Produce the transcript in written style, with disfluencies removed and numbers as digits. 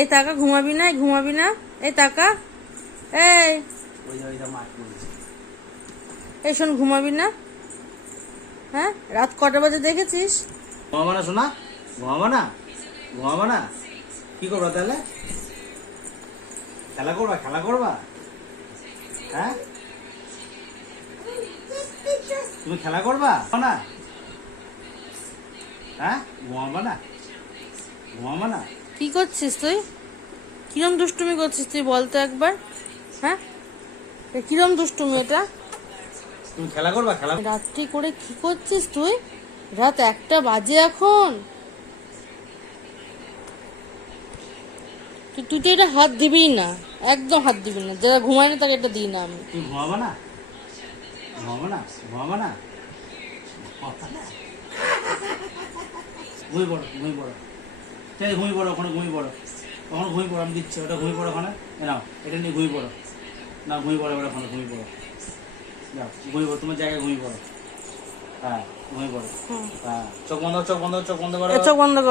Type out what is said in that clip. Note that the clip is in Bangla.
এই টাকা ঘুমাবি না, ঘুমাবি না, এই টাকা, এই এই শোন, ঘুমাবি না? হ্যাঁ, রাত কটা বাজে দেখেছিস? ঘুমাবো না শোনা, ঘুমাবো না, ঘুমাবো না, কি করবা তাহলে? খেলা করবা, খেলা করবা? হ্যাঁ, তুমি খেলা করবা না? হ্যাঁ, ঘুমাবো না, ঘুমাবো না? কি করছিস তুই? কিরম দুষ্টুমি করছিস তুই বলতো একবার? হ্যাঁ, কিরম দুষ্টুমি এটা? তুমি খেলা করবা? খেলা রাত্রি করে কি করছিস তুই? রাত 1টা বাজে এখন। তুই তো এটা হাত দিবি না, একদম হাত দিবি না। যারা ঘুমায় না তাকে এটা দিই না আমি। তুমি ঘুমাবো না, ঘুমাবো না, ঘুমাবো না, ঘুমিয়ে পড়ো, ঘুমিয়ে পড়ো, ঠিক আছে, ঘুমিয়ে পড়ো, ওখানে ঘুমিয়ে পড়ো, ওখানে ঘুমিয়ে পড়ো, আমি দিচ্ছি, ওটা ঘুমিয়ে পড়ো ওখানে, নাও এটা নিয়ে ঘুমিয়ে পড়ো, না ঘুমিয়ে পড়ো, এবার ওখানে ঘুমিয়ে পড়ো, যাও ঘুমিয়ে পড়ো, তোমার জায়গায় ঘুমিয়ে পড়ো, হ্যাঁ ঘুমিয়ে পড়ো, হ্যাঁ চোখ বন্ধ, চোখ বন্ধ, চোখ বন্ধ করো, চোখ বন্ধ করো।